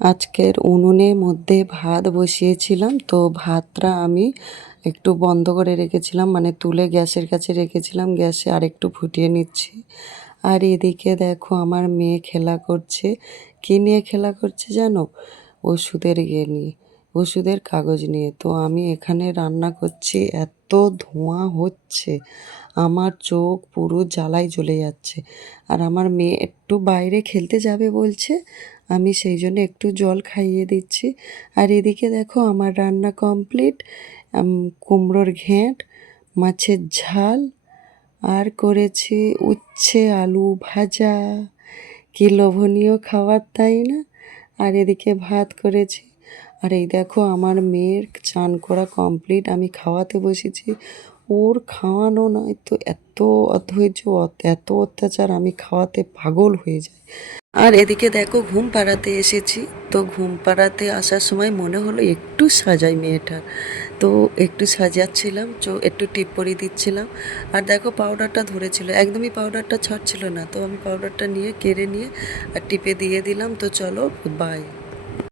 আজকের উনুনের মধ্যে ভাত বসিয়েছিলাম, তো ভাতটা আমি একটু বন্ধ করে রেখেছিলাম, মানে তুলে গ্যাসের কাছে রেখেছিলাম, গ্যাসে আরেকটু ফুটিয়ে নিচ্ছি। আর এদিকে দেখো আমার মেয়ে খেলা করছে। কী নিয়ে খেলা করছে জানো? ওষুধের ইয়ে নিয়ে, ওষুধের কাগজ নিয়ে। তো আমি এখানে রান্না করছি, এত ধোঁয়া হচ্ছে, আমার চোখ পুরো জ্বালায় জ্বলে যাচ্ছে। আর আমার মেয়ে একটু বাইরে খেলতে যাবে বলছে, আমি সেই জন্য একটু জল খাইয়ে দিচ্ছি। আর এদিকে দেখো আমার রান্না কমপ্লিট। কুমড়োর ঘেঁট, মাছের ঝাল, আর করেছি উচ্ছে আলু ভাজা। কি লোভনীয় খাবার, তাই না? আর এদিকে ভাত করেছি। আর এই দেখো আমার মেয়ের চান করা কমপ্লিট, আমি খাওয়াতে বসেছি। ওর খাওয়ানো নয় তো এত অধৈর্য, এত অত্যাচার, আমি খাওয়াতে পাগল হয়ে যাই। আর এদিকে দেখো ঘুম পাড়াতে এসেছি। তো ঘুম পাড়াতে আসার সময় মনে হলো একটু সাজাই মেয়েটার। তো একটু সাজাচ্ছিলাম, একটু টিপ পরিয়ে দিচ্ছিলাম। আর দেখো পাউডারটা ধরেছিল, একদমই পাউডারটা ছাড়ছিল না। তো আমি পাউডারটা নিয়ে কেড়ে নিয়ে আর টিপে দিয়ে দিলাম। তো চলো বাই।